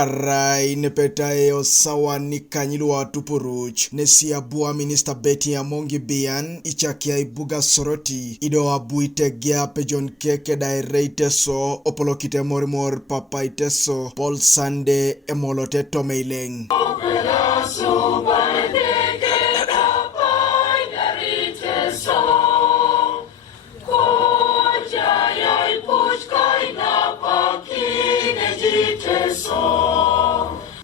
karai nepetae osawa ni kanyilwa tupuruch nesia bua minister beti Amongi bian ichakia ibuga soroti ido abuite gea pejon keke naiyareit Teso opolokite morimor papa Iteso Paul Sande emolote tomeileng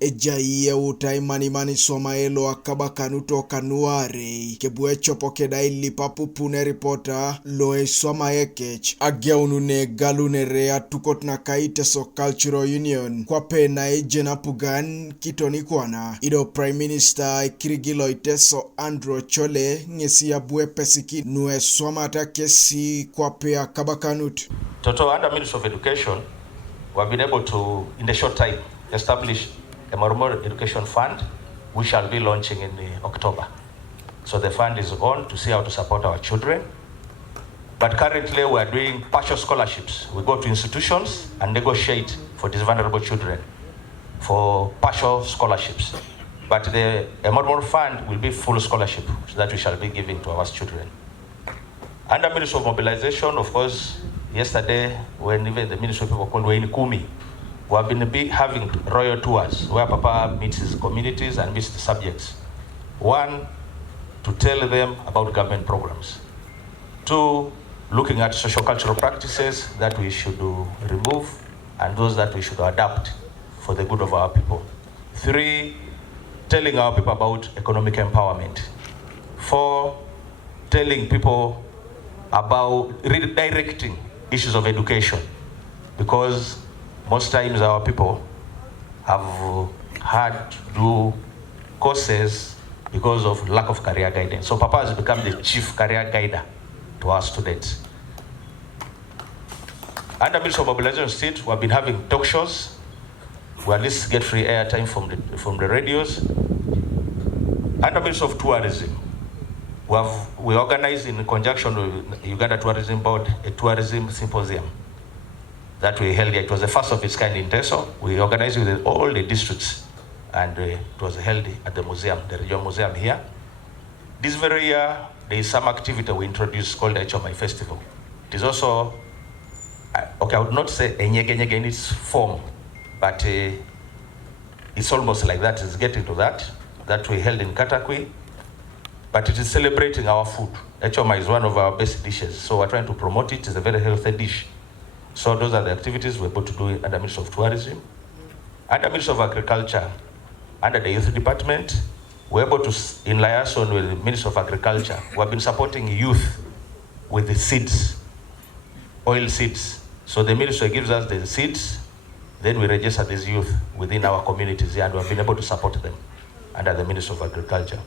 Ejaiye utai mani somaelo akabakanuto kanuare kebue chopo kedai lipapu pune reporter loe soma ekech ageunune galunere atukot na Iteso Cultural Union kwape na ejena pugan kitoni kwana ido Prime Minister kirigilo Iteso Andrew Chole ngesi abue pesiki nue soma atakesi kwape akabakanut. Toto under Ministry of Education, we have been able to, in a short time, establish a Marumor Education Fund, we shall be launching in October. So the fund is on to see how to support our children. But currently we are doing partial scholarships. We go to institutions and negotiate for these vulnerable children for partial scholarships. But the Marumor Fund will be full scholarship that we shall be giving to our children. Under Ministry of Mobilization, of course, yesterday when even the Ministry of People called Wayne Kumi, we have been having royal tours where Papa meets his communities and meets the subjects. One, to tell them about government programs. Two, looking at social cultural practices that we should remove and those that we should adapt for the good of our people. Three, telling our people about economic empowerment. Four, telling people about redirecting issues of education, because most times our people have had to do courses because of lack of career guidance. So Papa has become the chief career guider to our students. Under Ministry of Mobilization State, we have been having talk shows. We at least get free airtime from the radios. Under Ministry of Tourism, we organized in conjunction with Uganda Tourism Board a tourism symposium that we held here. It was the first of its kind in Teso. We organized with all the districts and it was held at the museum, the regional museum here. This very year, there is some activity we introduced called the HMI Festival. It is also, okay, I would not say a nyege in its form, but it's almost like that. It's getting to that we held in Katakwi, but it is celebrating our food. HMI is one of our best dishes, so we're trying to promote it. It's a very healthy dish. So those are the activities we're able to do under Ministry of Tourism. Under Ministry of Agriculture, under the Youth Department, we're able to, in liaison with the Ministry of Agriculture, we've been supporting youth with the seeds, oil seeds. So the ministry gives us the seeds, then we register these youth within our communities, and we've been able to support them under the Ministry of Agriculture.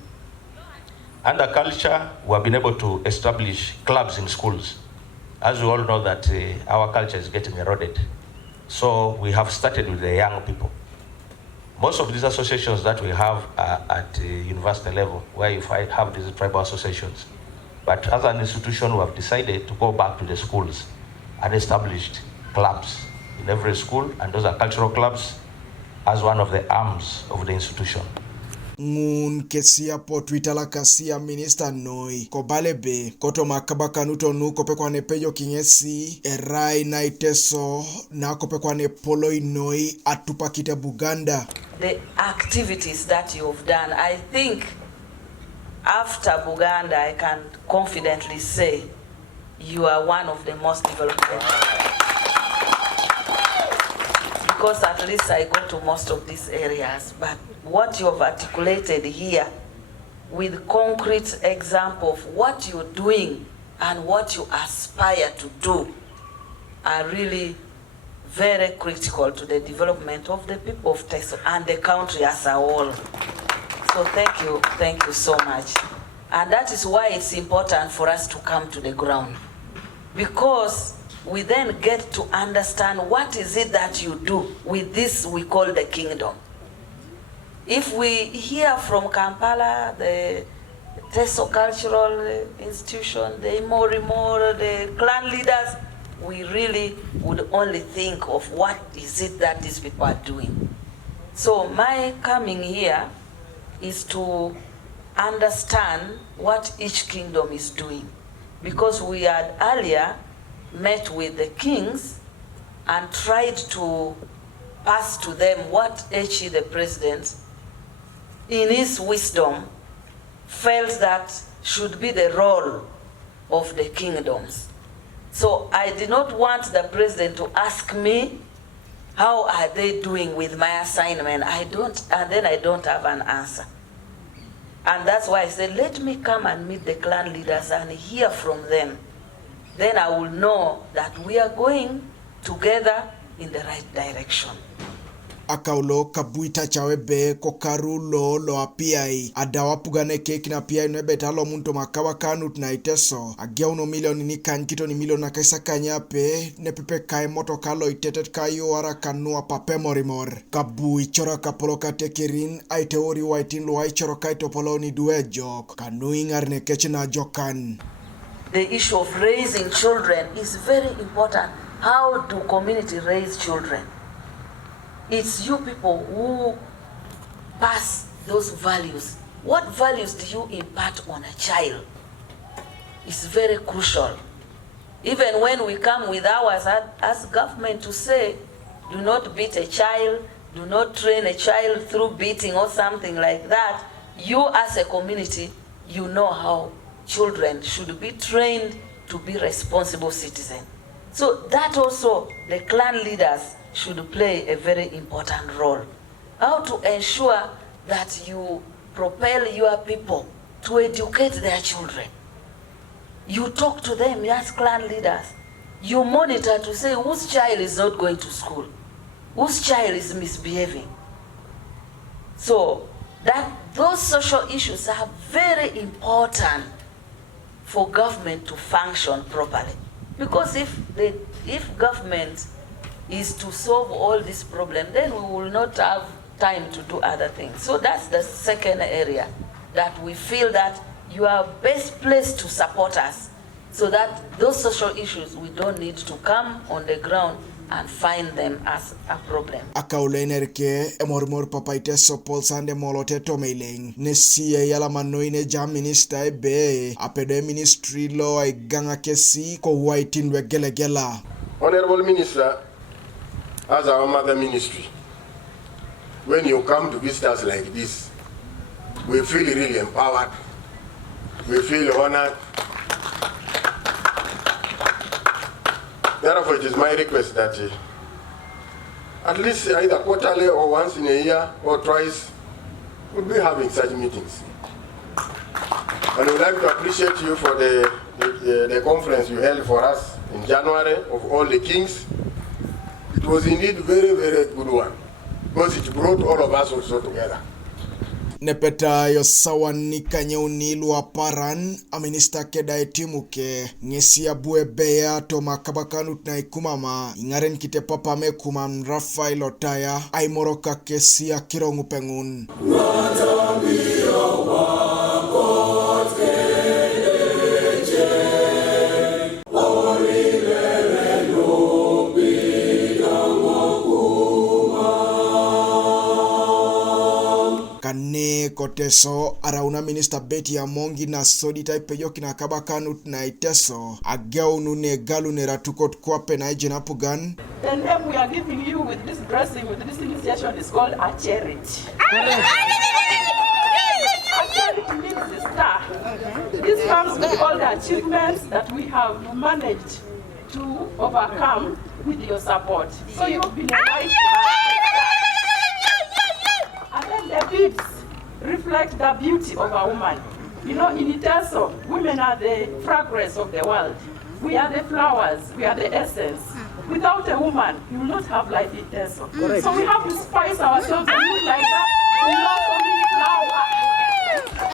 Under culture, we've been able to establish clubs in schools. As we all know that our culture is getting eroded. So we have started with the young people. Most of these associations that we have are at university level, where you have these tribal associations. But as an institution, we have decided to go back to the schools and established clubs in every school, and those are cultural clubs as one of the arms of the institution. Ngun kesia po Twitter la kasia minister noi kobalebe koto makabakanuto nu kopekwa ne peyo kingesi erai na Iteso na kopekwa ne poloi noi atupakite Buganda. The activities that you've done, I think after Buganda, I can confidently say you are one of the most developed. Because at least I go to most of these areas, but what you have articulated here with concrete example of what you're doing and what you aspire to do are really very critical to the development of the people of Teso and the country as a whole. So thank you so much. And that is why it's important for us to come to the ground, because we then get to understand what is it that you do with this we call the kingdom. If we hear from Kampala, the Teso Cultural Institution, the Imori, the clan leaders, we really would only think of what is it that these people are doing. So my coming here is to understand what each kingdom is doing, because we had earlier met with the kings and tried to pass to them what H.E. the president, in his wisdom, felt that should be the role of the kingdoms. So I did not want the president to ask me, how are they doing with my assignment? And then I don't have an answer. And that's why I said, let me come and meet the clan leaders and hear from them. Then I will know that we are going together in the right direction. Akaulo kabuita chawebe kokaru lo apiai adawa pugane keki na pia inebeta lo muntu akabakanut na Iteso ageuno milioni ni kankito ni milioni na kaisa kanyape ne pepe kai moto kalo itetet kayo ara kanua pape morimor kabui chora kapoloka tekirin aiteori waitin lo aichoro kaito poloni duejok kanu ingarne kechina jokan. The issue of raising children is very important. How do community raise children? It's you people who pass those values. What values do you impart on a child? It's very crucial. Even when we come with ours as government to say, do not beat a child, do not train a child through beating or something like that, you as a community, you know how children should be trained to be responsible citizens. So that also, the clan leaders should play a very important role. How to ensure that you propel your people to educate their children. You talk to them as clan leaders. You monitor to say whose child is not going to school, whose child is misbehaving. So those social issues are very important for government to function properly. Because if government is to solve all these problems, then we will not have time to do other things. So that's the second area that we feel that you are best placed to support us, so that those social issues, we don't need to come on the ground and find them as a problem. Akaulenerke emormor papa Iteso Paul Sande molote tomeling nesie yala manoine jam minister ebe apede ministry law ay ganga kesi ko waitin we gelegela. Honorable Minister, as our mother ministry, when you come to visit us like this, we feel really empowered, we feel honored. Therefore, it is my request that at least either quarterly or once in a year or twice, we'll be having such meetings. And we'd like to appreciate you for the conference you held for us in January of all the kings. It was indeed very, very good one, because it brought all of us also together. Nepeta yo sawa nikanye unilu aparan aminista keda etimuke ngesia buebea toma akabakanut na ikumama ingaren kite papa mekuman Rafael Otaya aimoroka kesia kirongu pengun. Kane Teso arauna minister beti ya Amongi na sodita ipeyoki na akabakanut na Iteso ageunu ne galu ne ratukot kwape na ijenapugan. The name we are giving you with this blessing, with this initiation is called naiyareit. Naiyareit means the star. This comes with all the achievements that we have managed to overcome with your support. So you've been right. And then the beads reflect the beauty of a woman. You know, in Iteso, women are the fragrance of the world. We are the flowers, we are the essence. Without a woman, you will not have life in Teso. So we have to spice ourselves and look like that. We not only flower